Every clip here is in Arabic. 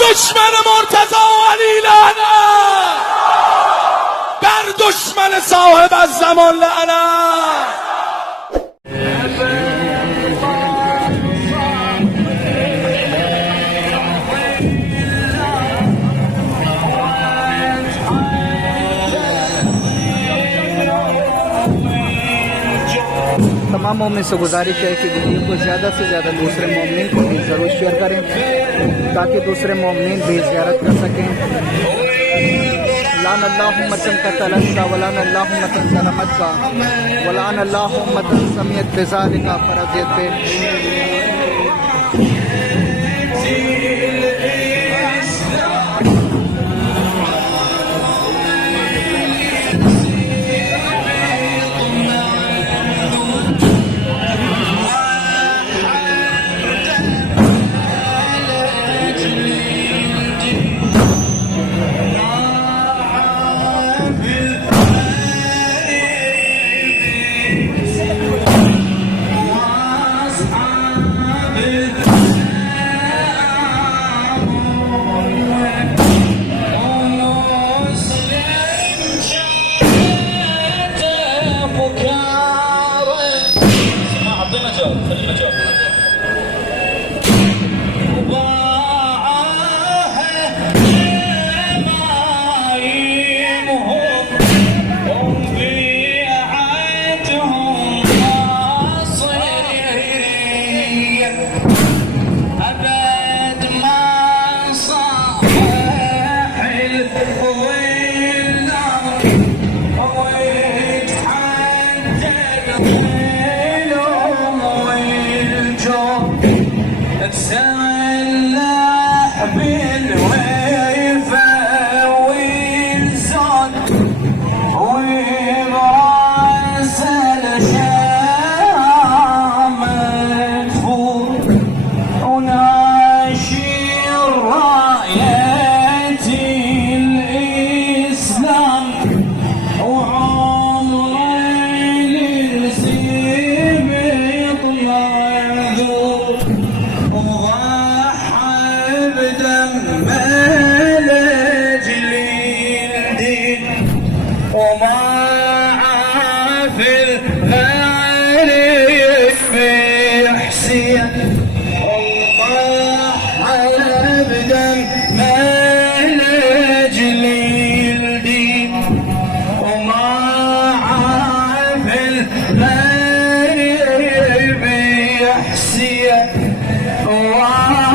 دشمن مرتضی و علی لعنت، بر دشمن صاحب الزمان لعنت. तमाम मोमिन से गुजारिश है कि वीडियो को ज़्यादा से ज़्यादा दूसरे मोमिन को भी ज़रूर शेयर करें ताकि दूसरे मोमिन भी ज़ियारत कर सकें। लान अल्लाह उम्मतन कतलता वलान अल्लाह उम्मतन सलमत का वलान अल्लाह उम्मतन समियत बिज़ालिका फरज़ियत पे।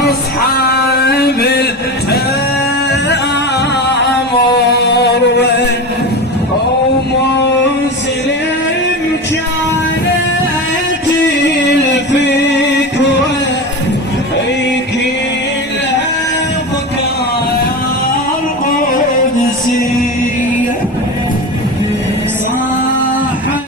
واصحاب التآمر ومسلم كانت الفكرة كلها افكار قدسية.